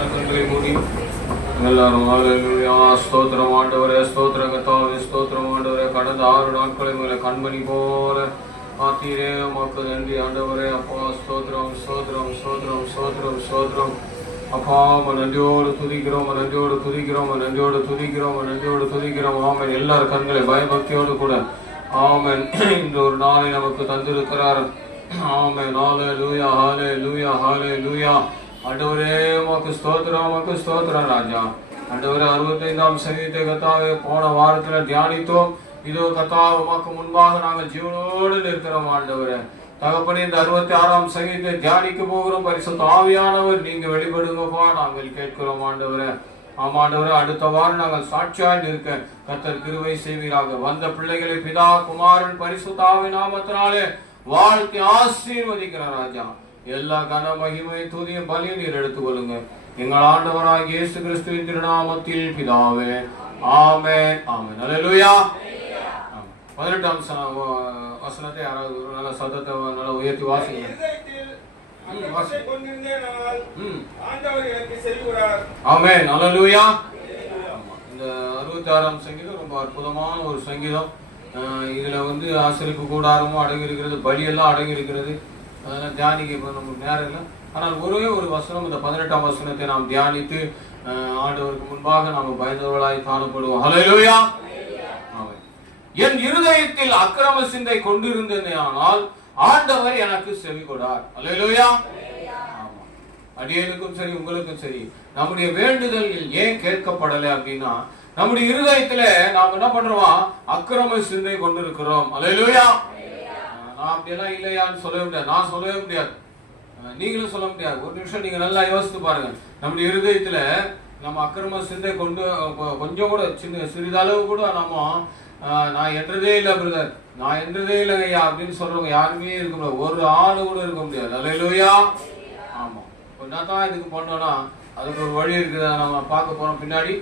எல்லாரும் கண்களை மூடி. எல்லாரும் ஸ்தோத்திரம் ஆண்டவரே ஸ்தோத்திர கர்த்தாவே ஸ்தோத்திரம் ஆண்டவரே. கடந்த ஆறு நாட்களை உங்களை கண்மணி போல ஆத்திரே உமக்கு நன்றி ஆண்டவரே. அப்பா ஸ்தோத்திரம் ஸ்தோத்திரம் ஸ்தோத்திரம் ஸ்தோத்திரம் ஸ்தோத்திரம். அப்பா உம்மை நன்றியோடு துதிக்கிறோம் நன்றியோடு துதிக்கிறோம் நன்றியோடு துதிக்கிறோம் நன்றியோடு துதிக்கிறோம். ஆமன். எல்லார் கண்களை பயபக்தியோடு கூட. ஆமன். இந்த ஒரு நாளை நமக்கு தந்திருக்கிறார். ஆமை நாளை லூயா ஹாலே லூயா ஹாலே லூயா ஆண்டவரே உமக்கு ஸ்தோத்திரம் உமக்கு ஸ்தோத்திரம் ராஜா. ஆண்டவரே அறுபத்தைந்தாம் சங்கீத கத்தாவை போன வாரத்துல தியானித்தோம். இதோ கத்தா உமக்கு முன்பாக நாங்கள் ஜீவனோடு நிற்கிறோம் ஆண்டவரே. தகப்பனே இந்த அறுபத்தி ஆறாம் சங்கீதத்தை தியானிக்க போகிறோம். பரிசுத்த ஆவியானவர் நீங்க வெளிப்படுங்கப்பா நாங்கள் கேட்கிறோம் ஆண்டவரே. ஆமாண்டவரே அடுத்த வாரம் நாங்கள் சாட்சியாய் நிற்க கத்தர் கிருவை செய்வீராக. வந்த பிள்ளைகளை பிதா குமாரன் பரிசுத்தாவி நாமத்தினாலே வாழ்க்கை ஆசீர்வதிக்கிறார் ராஜா. எல்லா கன மகிமை துதியும் பலியும் நீர் எடுத்துக்கொள்ளுங்க எங்கள் ஆண்டவராகிய இயேசு கிறிஸ்துவின் திருநாமத்தில் பிதாவே ஆமென் அல்லேலூயா ஆமென். பதினெட்டாம் வசனத்தை யாராவது ஒரு நல்ல சத்தத்தை நல்லா உயர்த்தி வாசிங்க. ஆமா. இந்த அறுபத்தி ஆறாம் சங்கீதம் ரொம்ப அற்புதமான ஒரு சங்கீதம். இதுல வந்து ஆசிரியப்பு கூடாரமும் அடங்கி இருக்கிறது பலியெல்லாம் அடங்கி இருக்கிறது அதெல்லாம் தியானிக்க இப்போ நமக்கு நேரம் இல்லை. ஆனால் ஒரே ஒரு வசனம் இந்த பதினெட்டாம் வசனத்தை நாம் தியானித்து ஆண்டவருக்கு முன்பாக நாம் பயந்தவர்களாய் காணப்படுவோம். ஹலோயா என் இருதயத்தில் அக்கிரம சிந்தை கொண்டிருந்தேனே ஆனால் ஆண்டவர் எனக்கு செவி கொடார். அல்லேலூயா அடியனுக்கும் சரி உங்களுக்கும் சரி நம்முடைய வேண்டுதல்கள் ஏன் கேட்கப்படலை அப்படின்னா நம்முடைய இருதயத்துல நாம் என்ன பண்றோம்? அக்கிரம சிந்தை கொண்டிருக்கிறோம். அல்லேலூயா நான் அப்படியெல்லாம் இல்லையான்னு சொல்லவே முடியாது. நான் சொல்லவே முடியாது. நீங்களும் சொல்ல முடியாது. ஒரு நிமிஷம் நீங்க நல்லா யோசித்து பாருங்க நம்முடைய இருதயத்துல நம்ம அக்கிரம சிந்தை கொண்டு கொஞ்சம் கூட சின்ன சிறிதளவு கூட நம்ம நான் என்றதே இல்லை பிரதர் நான் என்றதே இல்லைங்க ஐயா அப்படின்னு சொல்றவங்க யாருமே இருக்க முடியாது. ஒரு ஆளு கூட இருக்க முடியாது. அல்லையா ஆமா. என்ன தான் இதுக்கு பண்ணோம்னா அதுக்கு ஒரு வழி இருக்குது. அதை நம்ம பார்க்க போறோம் பின்னாடி.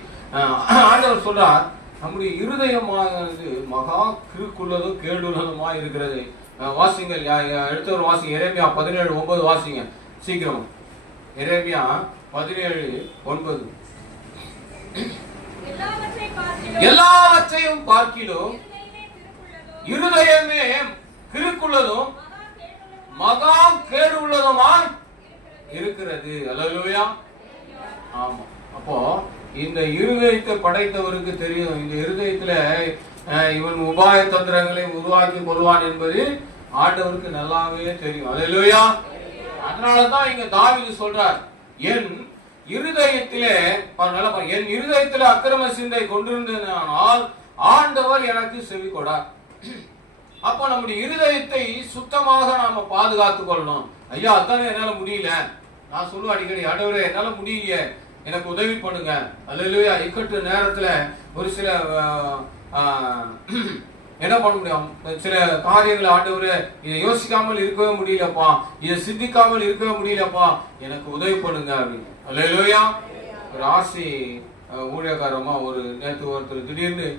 ஆண்டவர் சொல்றார் நம்முடைய இருதயமானது மகா கிருக்குள்ளதும் கேடுள்ளதுமா இருக்கிறது. வாசிங்கள். யா- எடுத்தவர் வாசிங்க. எரேமியா பதினேழு ஒன்பது வாசிங்க. சீக்கிரம். எரேமியா பதினேழு ஒன்பது. எல்லாவற்றையும் பார்க்கிலும் இருதயமே கிருக்குள்ளதும் மகா கேடுள்ளதோ மகா கேடு உள்ளதுமாய் இருக்கிறது. அல்லேலூயா. ஆமா. அப்போ இந்த இருதயத்தை படைத்தவருக்கு தெரியும். இந்த இருதயத்துல இவன் உபாய தந்திரங்களை உருவாக்கி கொள்வான் என்பது ஆண்டவருக்கு நல்லாவே தெரியும். அல்லேலூயா. அதனாலதான் இங்க தாவிது சொல்றார் என் இருதயத்திலே நல்லா என் இருதயத்தில் அக்கிரம சிந்தை கொண்டிருந்தனால் ஆண்டவர் எனக்கு செவி கொடார் அப்போ நம்முடைய இருதயத்தை சுத்தமாக நாம பாதுகாத்துக் கொள்ளணும். ஐயா அதானே என்னால முடியல. நான் சொல்லுவேன் அடிக்கடி ஆண்டவரே என்னால முடியலையே. எனக்கு உதவி பண்ணுங்க. அல்லையா இக்கட்டு நேரத்துல ஒரு சில என்ன பண்ண முடியும்? சில காரியங்களை ஆண்டவர் இதை யோசிக்காமல் இருக்கவே முடியலப்பா. இதை சிந்திக்காமல் இருக்கவே முடியலப்பா. எனக்கு உதவி பண்ணுங்க அப்படின்னு. அல்லையா ஒரு ஆசி ஊழியக்காரமா ஒரு நேற்று ஒருத்தர் திடீர்னு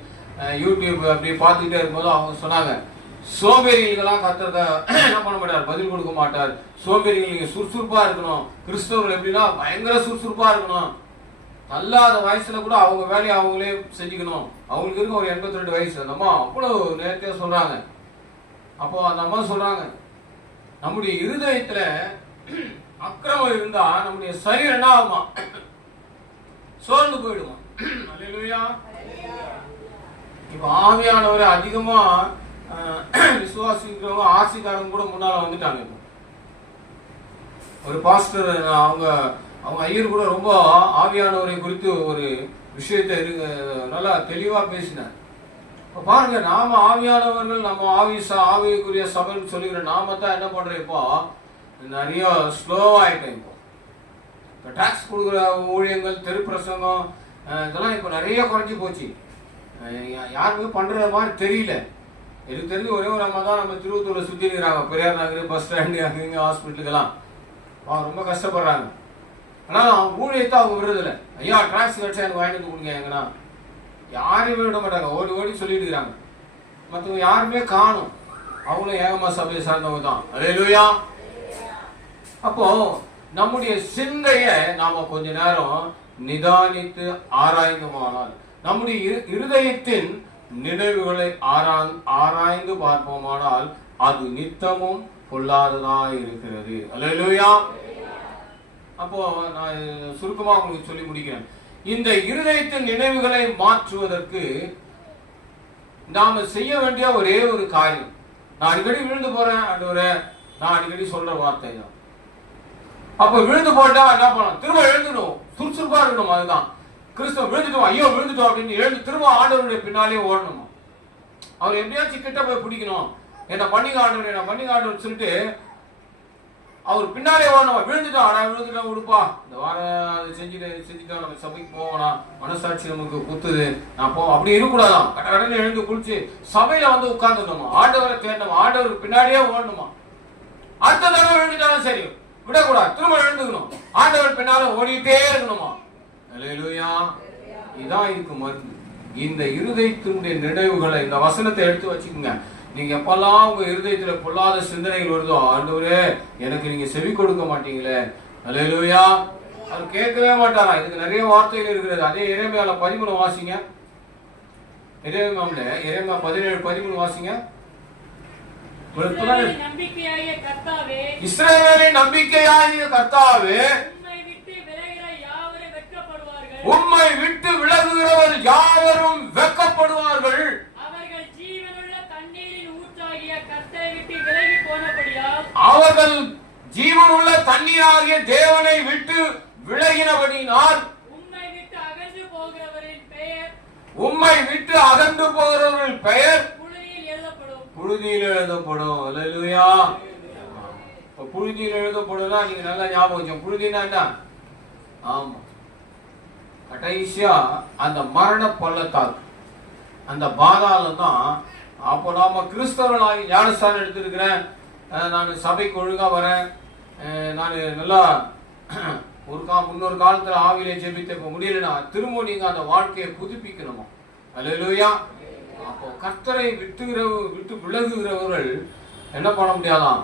யூடியூப் அப்படி பார்த்துக்கிட்டே இருக்கும்போது அவங்க சொன்னாங்க சோம்பேறிகளுக்கெல்லாம் கத்தத என்ன பண்ண மாட்டார்? பதில் கொடுக்க மாட்டார். சோம்பேறிகள் நீங்க சுறுசுறுப்பா இருக்கணும். கிறிஸ்தவர்கள் எப்படின்னா பயங்கர சுறுசுறுப்பா இருக்கணும். நல்லாத வயசுல கூட அவங்க வேலையை அவங்களே செஞ்சுக்கணும். அவங்களுக்கு இருக்க ஒரு எண்பத்தி ரெண்டு வயசு. அந்த அம்மா அவ்வளவு நேர்த்தியா சொல்றாங்க. அப்போ அந்த அம்மா சொல்றாங்க நம்முடைய இருதயத்துல அக்கிரமம் இருந்தா நம்முடைய சரீரம் என்ன ஆகுமா? சோர்ந்து போயிடுமா? இப்ப ஆவியானவரை அதிகமா விசுவாசிக்கிறவங்க ஆசிக்காரங்க கூட முன்னால வந்துட்டாங்க இப்போ. ஒரு பாஸ்டர் அவங்க அவங்க ஐயர் கூட ரொம்ப ஆவியானவரை குறித்து ஒரு விஷயத்தை இருக்கு நல்லா தெளிவா பேசினார். இப்போ பாருங்க நாம ஆவியானவர்கள் நம்ம ஆவி ஆவியக்குரிய ஆவிக்குரிய சபைன்னு சொல்லிக்கிற நாம தான் என்ன பண்றோம் இப்போ? நிறைய ஸ்லோவாயிட்டோம் இப்போ. இப்போ டாக்ஸ் கொடுக்குற ஊழியங்கள் தெரு பிரசங்கம் இதெல்லாம் இப்போ நிறைய குறைஞ்சி போச்சு. யாருமே பண்ற மாதிரி தெரியல. எனக்கு தெரிஞ்சு ஒரே ஒரு அம்மா தான் நம்ம திருவத்தூரை சுற்றி இருக்கிறாங்க. பெரியார் நகர் பஸ் ஸ்டாண்டு அங்கே இங்கே ஹாஸ்பிட்டலுக்கெல்லாம் அவங்க ரொம்ப கஷ்டப்படுறாங்க. ஆனால் அவங்க ஊழியத்தை அவங்க விடுறதில்ல. ஐயா டாக்ஸ் வச்சா எனக்கு வாங்கிட்டு கொடுங்க எங்கன்னா. யாரையுமே விட மாட்டாங்க. ஓடி ஓடி சொல்லிட்டு இருக்கிறாங்க. மற்றவங்க யாருமே காணும். அவங்களும் ஏகமா சபையை சார்ந்தவங்க தான். அலையலுயா அப்போ நம்முடைய சிந்தையை நாம கொஞ்ச நேரம் நிதானித்து ஆராய்ந்தோமானால் நம்முடைய இரு- இருதயத்தின் நினைவுகளை ஆராய் ஆராய்ந்து பார்ப்போமானால் அது நித்தமும் பொல்லாததாக இருக்கிறது. அல்லேலூயா. அப்போ நான் சுருக்கமா உங்களுக்கு சொல்லி முடிக்கிறேன் இந்த இருதயத்தின் நினைவுகளை மாற்றுவதற்கு நாம செய்ய வேண்டிய ஒரே ஒரு காரியம். நான் அடிக்கடி விழுந்து போறேன் ஆண்டவரே நான் அடிக்கடி சொல்ற வார்த்தை தான் அப்ப விழுந்து போட்டா என்ன பண்ணலாம்? திரும்ப எழுந்துடும். சுறுசுறுப்பா இருக்கணும் அதுதான். கிறிஸ்தவ விழுந்துட்டோம் ஐயோ விழுந்துட்டோம் அப்படின்னு எழுந்து திரும்ப ஆண்டவருடைய பின்னாலே ஓடணுமா? அவர் எப்படியாச்சும் கிட்ட போய் பிடிக்கணும். என்ன பண்ணிங்க ஆண்டவர் என்ன பண்ணிங்க ஆண்டவர் சொல்லிட்டு அவர் பின்னாலே ஓடணும்? விழுந்துட்டோம் ஆனா விழுந்துட்டோம் விடுப்பா இந்த வாரம் அதை செஞ்சுட்டு செஞ்சுட்டோம் நம்ம சபைக்கு போவோம்னா மனசாட்சி நமக்கு குத்துது. நான் போ அப்படி இருக்கக்கூடாதான் கட்ட கடலில் எழுந்து குளிச்சு சபையில வந்து உட்கார்ந்துடணுமா? ஆண்டவரை தேடணும்? ஆண்டவருக்கு பின்னாடியே ஓடணுமா? அடுத்த தடவை விழுந்துட்டாலும் சரி விடக்கூடாது. திரும்ப எழுந்துக்கணும். ஆண்டவர் பின்னால ஓடிட்டே இருக்கணுமா? இதான் இதுக்கு மருந்து. இந்த இருதயத்தினுடைய நினைவுகளை இந்த வசனத்தை எடுத்து வச்சுக்கோங்க. நீங்க எப்பெல்லாம் உங்க இருதயத்துல பொல்லாத சிந்தனைகள் வருதோ ஆண்டவரே எனக்கு நீங்க செவி கொடுக்க மாட்டீங்களே. அல்லேலூயா அது கேட்கவே மாட்டாரா? இதுக்கு நிறைய வார்த்தைகள் இருக்கிறது. அதே இறைமையால பதிமூணு வாசிங்க. இறைமையால இறைமையா பதினேழு பதிமூணு வாசிங்க. இஸ்ரவேலின் நம்பிக்கையாகிய கர்த்தாவே இஸ்ரவேலின் நம்பிக்கையாகிய கர்த்தாவே உம்மை விட்டு விலகிற யாவரும் வெட்கப்படுவார்கள் உம்மை விட்டு விலகுகிறவர் யாவரும் வெட்கப்படுவார்கள் அவர்கள் ஜீவனுள்ள தண்ணீரின் ஊற்றாகிய கர்த்தரை விட்டு விலகி போனபடியால் அவர்கள் ஜீவனுள்ள தண்ணீராகிய தேவனை விட்டு விலகினபடியினால் உம்மை விட்டு அகன்று போகிறவர்கள் பெயர் புழுதியில் எழுதப்படும். இப்ப புழுதியில் எழுதப்படும்னா நீங்க நல்லா ஞாபகம். புழுதினா என்ன? ஆமா. கடைசியா அந்த மரண பள்ளத்தாக்கு. அந்த பாதால தான் அப்போ நாம கிறிஸ்தவர்களாகி ஞானஸ்தானம் எடுத்திருக்கிறேன். நான் சபைக்கு ஒழுங்கா வரேன். நான் நல்லா ஒரு கா முன்னொரு காலத்துல ஆவிலே ஜெபித்த இப்ப முடியலனா திரும்ப நீங்க அந்த வாழ்க்கையை புதுப்பிக்கணுமா? அல்லேலூயா. அப்போ கர்த்தரை விட்டுகிற விட்டு விலகுகிறவர்கள் என்ன பண்ண முடியாதாம்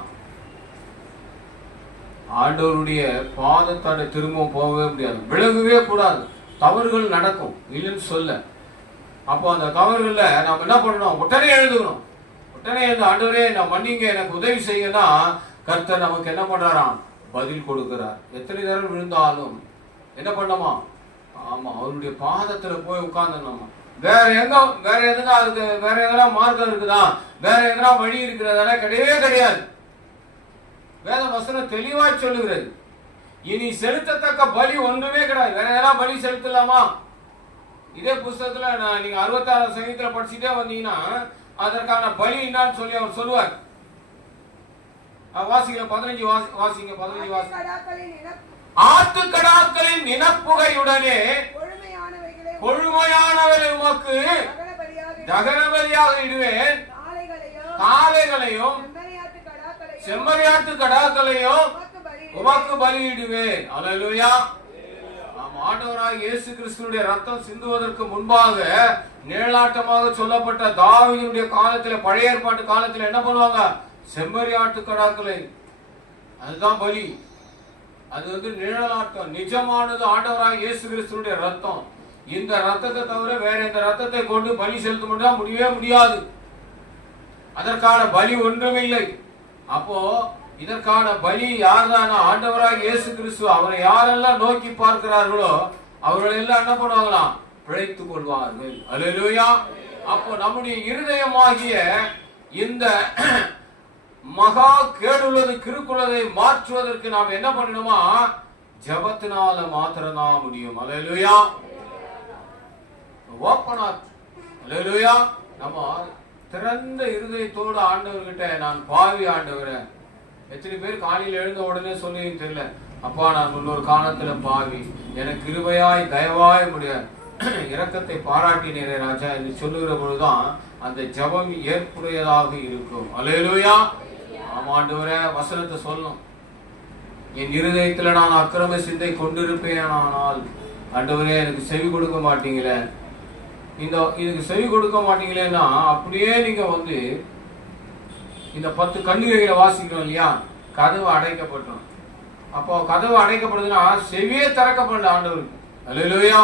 ஆண்டவருடைய பாதத்தாண்ட திரும்பவும் போகவே முடியாது. விலகவே கூடாது. தவறுகள் நடக்கும். இல்லைன்னு சொல்ல. அப்போ அந்த தவறுகளில் நம்ம என்ன பண்ணணும்? உடனே எழுதுக்கணும் உடனே எழுந்து ஆண்டவரே நான் மன்னிங்க. எனக்கு உதவி செய்யுங்கன்னா கர்த்தர் நமக்கு என்ன பண்ணுறாராம் பதில் கொடுக்கிறார். எத்தனை தடவை விழுந்தாலும். என்ன பண்ணோமா ஆமாம் அவருடைய பாதத்தில் போய் உட்கார்ந்துடணுமா? வேற எங்க வேற எதுனா அதுக்கு வேற எதனா மார்க்கம் இருக்குதா? வேற எதனா வழி இருக்கிறதெல்லாம் கிடையவே கிடையாது. வேத வசனம் தெளிவாய் சொல்லுகிறது. இனி செலுத்தத்தக்க பலி ஒன்றுமே கிடையாது. வேற எதனா பலி செலுத்தலாமா? இதே புஸ்தகத்துல நான் நீங்க அறுபத்தாறு சங்கீதத்துல படிச்சுட்டே வந்தீங்கன்னா அதற்கான பலி என்னன்னு சொல்லி அவர் சொல்லுவார். வாசிங்க பதினஞ்சு வாசி வாசிங்க பதினஞ்சு வாசி. கடாக்களின் இனப்- ஆட்டுக்கடாக்களின் நினப்புகையுடனே கொழுமையானவரை உமக்கு தகனபலியாக தகன பலியாக இடுவேன். காளைகளையும் செம்மறியாட்டு கடாக்களையும் உமக்கு பலியிடுவேன். அலலுயா நாம் ஆண்டவராக இயேசு கிறிஸ்துனுடைய ரத்தம் சிந்துவதற்கு முன்பாக நிழலாட்டமாக சொல்லப்பட்ட தாவியினுடைய காலத்தில் பழைய ஏற்பாட்டு காலத்தில் என்ன பண்ணுவாங்க? செம்மறியாட்டு கடாக்களை. அதுதான் பலி. அது வந்து நிழலாட்டம். நிஜமானது ஆண்டவராக இயேசு கிறிஸ்துனுடைய ரத்தம். இந்த ரத்தத்தை தவிர வேற இந்த ரத்தத்தை கொண்டு பலி செலுத்த முடியா முடியவே முடியாது. அதற்கான பலி ஒன்றுமில்லை அப்போ இதற்கான பலி யார்தான் ஆண்டவராக இயேசு கிறிஸ்து அவரை யாரெல்லாம் நோக்கி பார்க்கிறார்களோ அவர்கள் எல்லாம் என்ன பண்ணுவாங்களாம்? பிழைத்துக் கொள்வார்கள். அலுவயா அப்போ நம்முடைய இருதயமாகிய இந்த மகா கேடுள்ளது கிருக்குள்ளதை மாற்றுவதற்கு நாம் என்ன பண்ணணுமா? ஜபத்தினால மாத்திரம்தான் முடியும். அலையலுயா ஓப்பனாத் அலையலுயா நம்ம திறந்த இருதயத்தோடு ஆண்டவர்கிட்ட நான் பாவி ஆண்டவரே. எத்தனை பேர் காலையில் எழுந்த உடனே சொல்லுவீங்கன்னு தெரியல. அப்பா நான் முன்னொரு காலத்துல பாவி. எனக்கு கிருபையாய் தயவாய் முடிய இரக்கத்தை பாராட்டினேரே ராஜா என்று சொல்லுகிற பொழுதுதான் அந்த ஜெபம் ஏற்புடையதாக இருக்கும். அல்லேலூயா! ஆமாண்டவரே வசனத்தை சொல்லணும். என் இருதயத்துல நான் அக்கிரம சிந்தை கொண்டிருப்பேன் ஆனால் ஆண்டவரே எனக்கு செவி கொடுக்க மாட்டீங்களே. இந்த இதுக்கு செவி கொடுக்க மாட்டீங்களேன்னா அப்படியே நீங்க வந்து இந்த பத்து கண்ணிகைகளை வாசிக்கிறோம் இல்லையா? கதவு அடைக்கப்பட்டோம். அப்போ கதவு அடைக்கப்படுதுன்னா செவியே திறக்கப்படல ஆண்டவருக்கு அல்லேலூயா.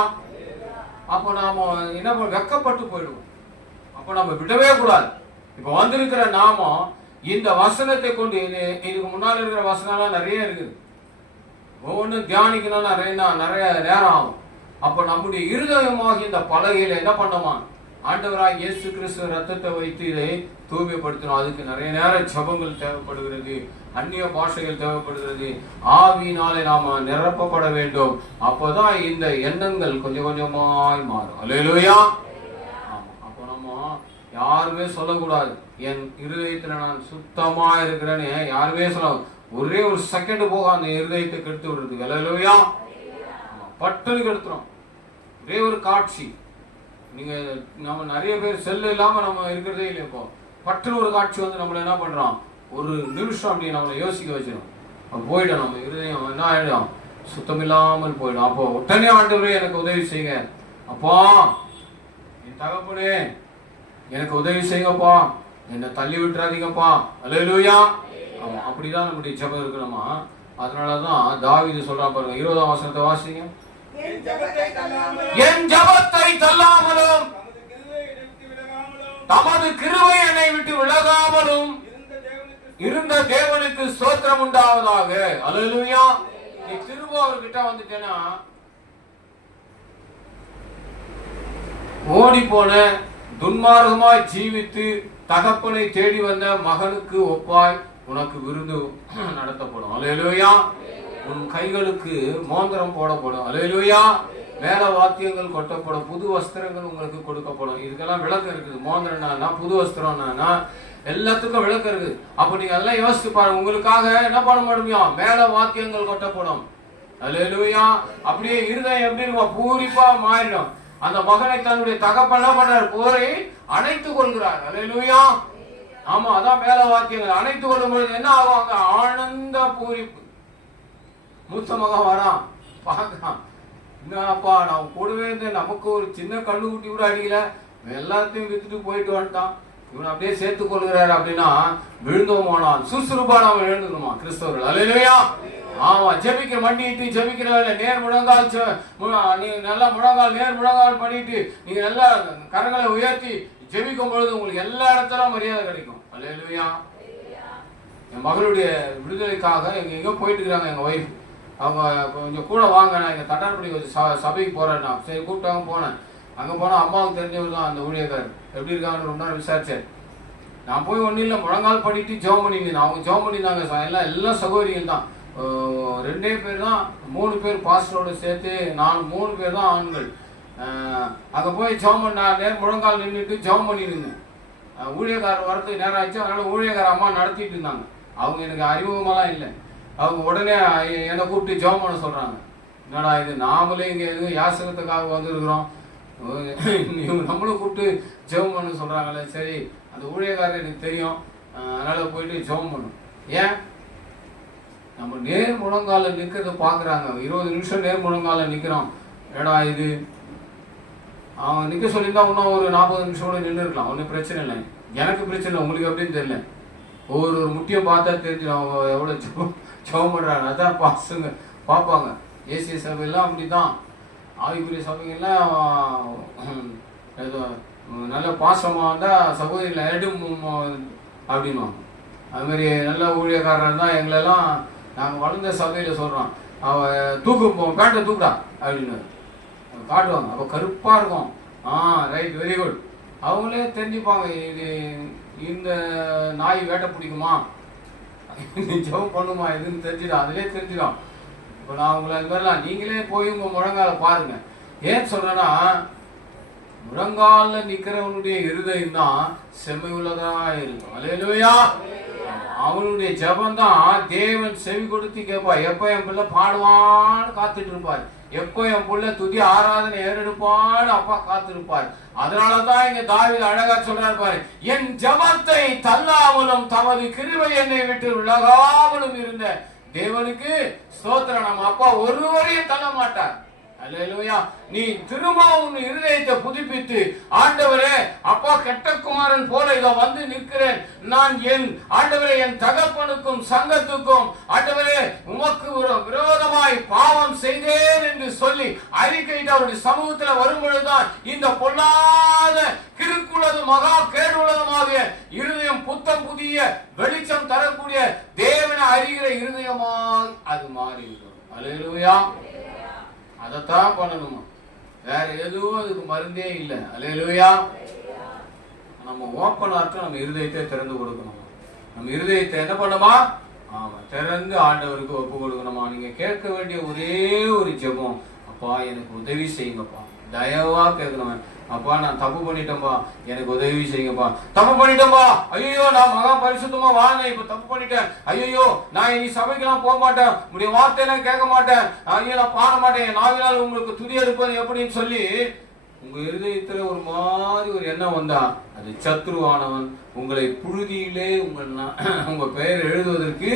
அப்போ நாம என்ன பண்ண வெக்கப்பட்டு போயிடுவோம். அப்போ நம்ம விடவே கூடாது. இப்போ வந்திருக்கிற நாமம் இந்த வசனத்தை கொண்டு இது இதுக்கு முன்னால் இருக்கிற வசனம்லாம் நிறைய இருக்குது. ஒவ்வொன்றும் தியானிக்கணும்னா நிறைய நிறைய நேரம் ஆகும். அப்போ நம்முடைய இருதயமாக இந்த பலகையில என்ன பண்ணோமா? ஆண்டவராக இயேசு கிறிஸ்து ரத்தத்தை வைத்து இதை தூய்மைப்படுத்தணும் அதுக்கு நிறைய நேரம் ஜபங்கள் தேவைப்படுகிறது அந்நிய பாஷைகள் தேவைப்படுகிறது. ஆவியினாலே நாம நிரப்பப்பட வேண்டும். அப்போதான் இந்த எண்ணங்கள் கொஞ்சம் கொஞ்சமாய் மாறும். அல்லேலூயா. அப்போ நம்ம யாருமே சொல்லக்கூடாது. என் இருதயத்துல நான் சுத்தமா இருக்கிறேன்னு யாருமே சொல்ல ஒரே ஒரு செகண்ட் போக அந்த இருதயத்தை கெடுத்து விடுறதுக்கு. அல்லேலூயா. ஆமா, பட்டுன்னு கெடுத்துரும். ஒரே ஒரு காட்சி. நீங்கள் நம்ம நிறைய பேர் செல்லு இல்லாமல் நம்ம இருக்கிறதே இல்லை இப்போ. பற்று ஒரு காட்சி வந்து நம்மளை என்ன பண்ணுறோம் ஒரு நிமிஷம் அப்படி நம்மளை யோசிக்க வச்சிடும் போயிடும் நம்ம இருதயம் என்ன ஆகிடும் சுத்தமில்லாமல் போயிடும். அப்போ உடனே ஆண்டவரே எனக்கு உதவி செய்யுங்க. அப்பா என் தகப்பனே எனக்கு உதவி செய்யுங்கப்பா. என்னை தள்ளி விட்டுறாதீங்கப்பா. அல்லேலூயா. அப்படிதான் நம்முடைய ஜபம் இருக்கணுமா அதனாலதான் தாவிது சொல்கிறான் பாருங்க இருபதாம் வசனத்தை வாசிங்க. என் ஜபத்தை தள்ளாமலும் தமது கிருபை என்னை விட்டு விலகாமலும் இருந்த தேவனுக்கு ஸ்தோத்திரம் உண்டாவதாக. அல்லேலூயா. நீ திரும்ப அவர்கிட்ட வந்துட்டேன்னா ஓடி போன துன்மார்க்கமாய் ஜீவித்து தகப்பனை தேடி வந்த மகனுக்கு ஒப்பாய் உனக்கு விருது நடத்தப்படும். அல்லேலூயா. உன் கைகளுக்கு மோந்திரம் போடப்படும். அல்லேலூயா. மேல வாத்தியங்கள் கொட்டப்படும். புது வஸ்திரங்கள் உங்களுக்கு கொடுக்கப்படும். இதுக்கெல்லாம் விளக்கம் இருக்குது. மோந்திரம்னா புது வஸ்திரம்னா எல்லாத்துக்கும் விளக்கம் இருக்குது அப்ப நீங்க எல்லாம் யோசிச்சு பாருங்க. உங்களுக்காக என்ன பண்ண முடியும்? மேல வாத்தியங்கள் கொட்டப்படும். அல்லேலூயா. அப்படியே இருதயம் எப்படி இருக்கும் பூரிப்பா மாறிடும். அந்த மகனை தன்னுடைய தகப்பெல்லாம் என்ன பண்றார்? போரை அணைத்துக் கொள்கிறார். அல்லேலூயா. ஆமா அதான் மேல வாக்கியங்கள் அணைத்துக் கொள்ளும் பொழுது என்ன ஆகும்? ஆனந்த பூரிப்பு. மூத்த மகன் வரான் பார்க்கறான் என்னப்பா நான் கூடவே இருந்தேன் நமக்கு ஒரு சின்ன கல்லு குட்டி கூட அடிக்கல. எல்லாத்தையும் வித்துட்டு போயிட்டு வந்துட்டான். இவன் அப்படியே சேர்த்து கொள்கிறாரு அப்படின்னா விழுந்தோமானான் சுறுசுறுப்பா நாம எழுந்துக்கணுமா? கிறிஸ்தவர்கள். அல்லையா ஆமா ஜெபிக்கிற மண்டிட்டு ஜெபிக்கிறவங்க நேர் முழங்கால் நீங்க நல்லா முழங்கால் நேர் முழங்கால் பண்ணிட்டு நீங்க நல்லா கரங்களை உயர்த்தி ஜெபிக்கும் பொழுது உங்களுக்கு எல்லா இடத்துல மரியாதை கிடைக்கும். அல்லையா என் மகளுடைய விடுதலைக்காக எங்க எங்க போயிட்டு இருக்கிறாங்க எங்க ஒய்ஃப் அவங்க கொஞ்சம் கூட வாங்க நான் இங்கே தட்டான்படி கொஞ்சம் ச- சபைக்கு போகிறேன் நான். சரி கூப்பிட்டாங்க போனேன். அங்கே போனால் அம்மாவுக்கு தெரிஞ்சவர் தான் அந்த ஊழியக்காரர். எப்படி இருக்காங்கன்னு ரொம்ப நேரம் விசாரிச்சேன் நான் போய் ஒன்றும் இல்லை முழங்கால் பண்ணிட்டு ஜெபம் பண்ணியிருந்தேன் அவங்க ஜெபம் பண்ணியிருந்தாங்க எல்லாம் எல்லா சகோதரிகள் தான். ரெண்டே பேர் தான் மூணு பேர் பாஸ்டரோடு சேர்த்து நான் மூணு பேர் தான் ஆண்கள். அங்கே போய் ஜெபம் பண்ண நேரம் முழங்கால் நின்றுட்டு ஜெபம் பண்ணியிருந்தேன் ஊழியக்காரர் வரதுக்கு நேரம் ஆச்சு. அதனால் ஊழியக்கார அம்மா நடத்திட்டு இருந்தாங்க. அவங்க எனக்கு அறிமுகமெல்லாம் இல்லை. அவங்க உடனே என்னை கூப்பிட்டு ஜெபம் பண்ண சொல்றாங்க. என்னடா இது? நாமளே இங்கே எதுவும் யாசகத்துக்காக வந்திருக்கிறோம். இவங்க நம்மளும் கூப்பிட்டு ஜெபம் பண்ண சொல்றாங்களே சரி அந்த ஊழியக்காரர் எனக்கு தெரியும். அதனால் அதனால போயிட்டு ஜெபம் பண்ணும் ஏன்? நம்ம நேர் முழங்கால நிற்கிறத பார்க்குறாங்க இருபது நிமிஷம் நேர் முழங்கால நிற்கிறோம் ஏடா இது? அவன் நிற்க சொல்லியிருந்தா இன்னும் ஒரு நாற்பது நிமிஷம் கூட நின்று இருக்கலாம் ஒன்றும் பிரச்சனை இல்லை. எனக்கு பிரச்சனை இல்லை. உங்களுக்கு எப்படின்னு தெரியல. ஒவ்வொரு ஒரு முட்டியை பார்த்தா தெரிஞ்சு அவங்க எவ்வளோ ஜெபம் ஜெபம் பண்றாங்க அதான் பாசுங்க பார்ப்பாங்க. ஏசிய சபையெல்லாம் அப்படிதான் ஆவிக்குரிய சபைகள்லாம் ஏதோ நல்ல பாசமாக இருந்தால் சகோதரியில் எடும் அப்படின்வாங்க அதுமாரி நல்ல ஊழியக்காரர் இருந்தால் எங்களெல்லாம் நாங்கள் வளர்ந்த சபையில் சொல்கிறோம் அவ தூக்கு போவோம் பேட்டை தூக்குடா அப்படின்னு காட்டுவாங்க. அப்போ கருப்பாக இருக்கும். Ah right very good. அவங்களே தெரிஞ்சுப்பாங்க இது இந்த நாய் வேட்டை பிடிக்குமா? ஜெபம் பண்ணுமா? எதுன்னு தெரிஞ்சிடும் அதிலே தெரிஞ்சிடும் இப்போ நான் உங்களை இது மாதிரிலாம் நீங்களே போய் உங்கள் முழங்கால பாருங்க. ஏன் சொல்றேன்னா முழங்காலில் நிற்கிறவனுடைய இருதயம் தான் செம்மை உள்ளதாக இருக்கும். அலையலுயா அவனுடைய ஜபம் தான் தேவன் செவி கொடுத்து கேட்பா எப்ப என் பிள்ளை பாடுவான்னு காத்துட்டு இருப்பார். எப்போ என் பிள்ளை துதி ஆராதனை ஏறெடுப்பான்னு அப்பா காத்திருப்பார். அதனாலதான் இங்க தாவில் அழகா சொல்றாரு பாரு என் ஜபத்தை தள்ளாமலும் தமது கிருவை என்னை விட்டு விலகாமலும் இருந்த தேவனுக்கு ஸ்தோத்திர நம்ம அப்பா ஒருவரையும் தள்ள மாட்டார். நீ திரும்ப உன் இருதயத்தை புதுப்பித்து ஆண்டவரே அப்பா கெட்ட குமாரன் போல இதை வந்து நிற்கிறேன். நான் என் ஆண்டவரே என் தகப்பனுக்கும் சங்கத்துக்கும் ஆண்டவரே உமக்கு ஒரு விரோதமாய் பாவம் செய்தேன் என்று சொல்லி அறிக்கையிட்டு அவருடைய சமூகத்தில் வரும்பொழுதுதான் இந்த பொல்லாத கிருக்குள்ளதும் மகா கேடுள்ளதுமாகிய இருதயம் புத்தம் புதிய வெளிச்சம் தரக்கூடிய தேவனை அறிகிற இருதயமாய் அது மாறிவிடும். அலையிலுவையா அதைத்தான் பண்ணணுமா? வேற எதுவும் அதுக்கு மருந்தே இல்லை. அலையிலுவையா நம்ம ஓப்பன் இருக்க நம்ம இருதயத்தை திறந்து கொடுக்கணும். நம்ம இருதயத்தை என்ன பண்ணுமா? ஆமா திறந்து ஆண்டவருக்கு ஒப்பு கொடுக்கணுமா? நீங்க கேட்க வேண்டிய ஒரே ஒரு ஜெபம் அப்பா எனக்கு உதவி செய்யுங்கப்பா. தயவா கேட்கணும். அப்பா நான் தப்பு பண்ணிட்டேன்பா. எனக்கு உதவி செய்யுங்கப்பா. தப்பு பண்ணிட்டேன்பா. ஐயோ நான் மகா பரிசுத்தமா வாழ்ந்தேன். இப்ப தப்பு பண்ணிட்டேன். ஐயோ நான் இனி சபைக்கெல்லாம் போக மாட்டேன். உடைய வார்த்தையெல்லாம் கேட்க மாட்டேன். ஐயோ நான் பாட மாட்டேன். என் நாவினால் உங்களுக்கு துதி எடுப்பது எப்படின்னு சொல்லி உங்க இருதயத்துல ஒரு மாதிரி ஒரு எண்ணம் வந்தா அது சத்ருவானவன். உங்களை புழுதியிலே உங்கள் உங்க பெயர் எழுதுவதற்கு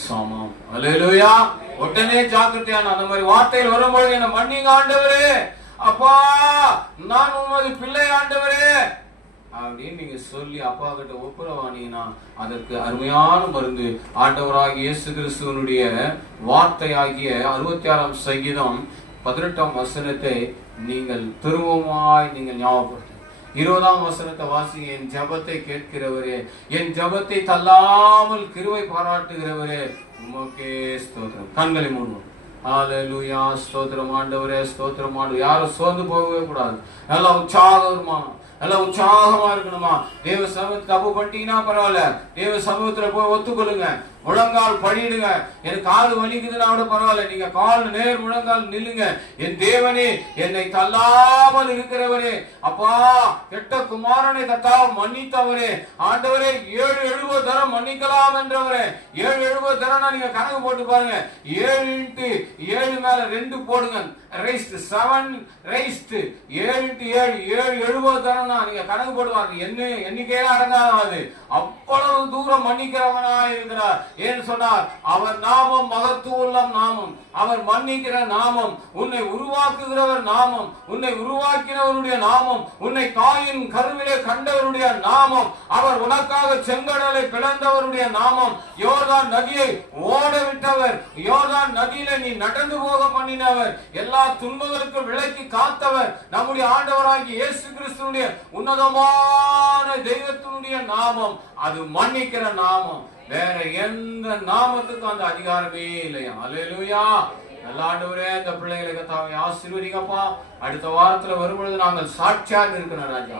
சமம். அலையிலோயா உடனே ஜாக்கிரதையான அந்த மாதிரி வார்த்தையில் வரும்பொழுது என்ன மன்னிங்க ஆண்டவரே! அப்பா நான் உமது பிள்ளை ஆண்டவரே! அப்படின்னு நீங்க சொல்லி அப்பா கிட்ட ஒப்புரவானீங்கன்னா அதற்கு அருமையான மருந்து. ஆண்டவராகிய இயேசு கிறிஸ்துவனுடைய வார்த்தையாகிய அறுபத்தி ஆறாம் சங்கீதம் பதினெட்டாம் வசனத்தை நீங்கள் திரும்பமாய் நீங்கள் ஞாபகப்படுத்த இருபதாம் வசனத்தை வாசிங்க என் ஜபத்தை கேட்கிறவரே என் ஜபத்தை தள்ளாமல் கிருவை பாராட்டுகிறவரே உமக்கே ஸ்தோத்திரம். கண்களை மூடுவோம். ஹalleluya ஸ்தோத்திரம் ஆண்டவரே ஸ்தோத்திரம் ஆண்டு யாரும் சோர்ந்து போகவே கூடாது. நல்லா உற்சாகமா நல்லா உற்சாகமா இருக்கணுமா? தேவ சமூகத்தை தப்பு பண்ணிட்டீங்கன்னா பரவாயில்ல. தேவ சமூகத்துல போய் ஒத்துக்கொள்ளுங்க. முழங்கால் படியிடுங்க. என் கால் வலிக்குதுன்னா கூட பரவாயில்ல. நீங்க கால் நேர் முழங்கால் நில்லுங்க. என் தேவனே என்னை தள்ளாமல் இருக்கிறவரே. அப்பா கெட்ட குமாரனை தத்தா மன்னித்தவரே. ஆண்டவரே ஏழு எழுபது தரம் மன்னிக்கலாம் என்றவரே. ஏழு எழுபது தரம் நீங்க கணக்கு போட்டு பாருங்க. ஏழு இன்ட்டு ஏழு மேல ரெண்டு போடுங்க. ரைஸ்ட் செவன் ரைஸ்ட் ஏழு இன்ட்டு ஏழு ஏழு எழுபது தரம்னா நீங்க கணக்கு போடுவாங்க என்ன எண்ணிக்கையே அடங்காது அவ்வளவு தூரம் மன்னிக்கிறவனா இருக்கிறார்? ஏன் சொன்னார்? அவர் நாமம் மகத்துவம் நாமம். அவர் மன்னிக்கிற நாமம் உன்னை உருவாக்குகிறவர் நாமம் உன்னை உருவாக்கினவருடைய நாமம் உன்னை தாயின் கருவிலே கண்டவருடைய நாமம் அவர் உனக்காக செங்கடலை பிளந்தவருடைய நாமம். யோர்தான் நதியை ஓட விட்டவர் யோர்தான் நதியில நீ நடந்து போக பண்ணினவர் எல்லா துன்பங்களுக்கும் விலக்கி காத்தவர் நம்முடைய ஆண்டவராகிய இயேசு கிறிஸ்துடைய உன்னதமான தெய்வத்தினுடைய நாமம். அது அது மன்னிக்கிற நாமம். வேற எந்த நாமத்துக்கும் அந்த அதிகாரமே இல்லையா அலையலுயா நல்லாண்டவரே இந்த பிள்ளைகளை கத்தாவை ஆசீர்வதிக்கப்பா அடுத்த வாரத்துல வரும்பொழுது நாங்கள் சாட்சியாக இருக்கிறோம் ராஜா.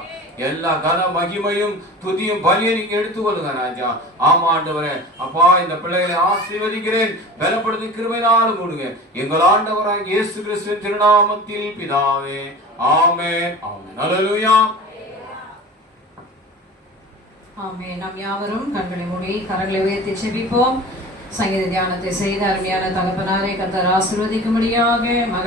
எல்லா கன மகிமையும் துதியும் பலியை நீங்க எடுத்துக்கொள்ளுங்க ராஜா. ஆமா ஆண்டவரே. அப்பா இந்த பிள்ளைகளை ஆசீர்வதிக்கிறேன். பலப்படுத்தி கிருமையினால் மூடுங்க. எங்கள் ஆண்டவராக இயேசு கிறிஸ்துவின் திருநாமத்தில் பிதாவே. ஆமே ஆமே அல்லேலூயா ஆமே நாம் யாவரும் கண்களை மூடி கரங்களை உயர்த்தி செபிப்போம். சங்கீத தியானத்தை செய்த அருமையான தகப்பனாரை கத்தர் ஆசிர்வதிக்கும்படியாக மகள்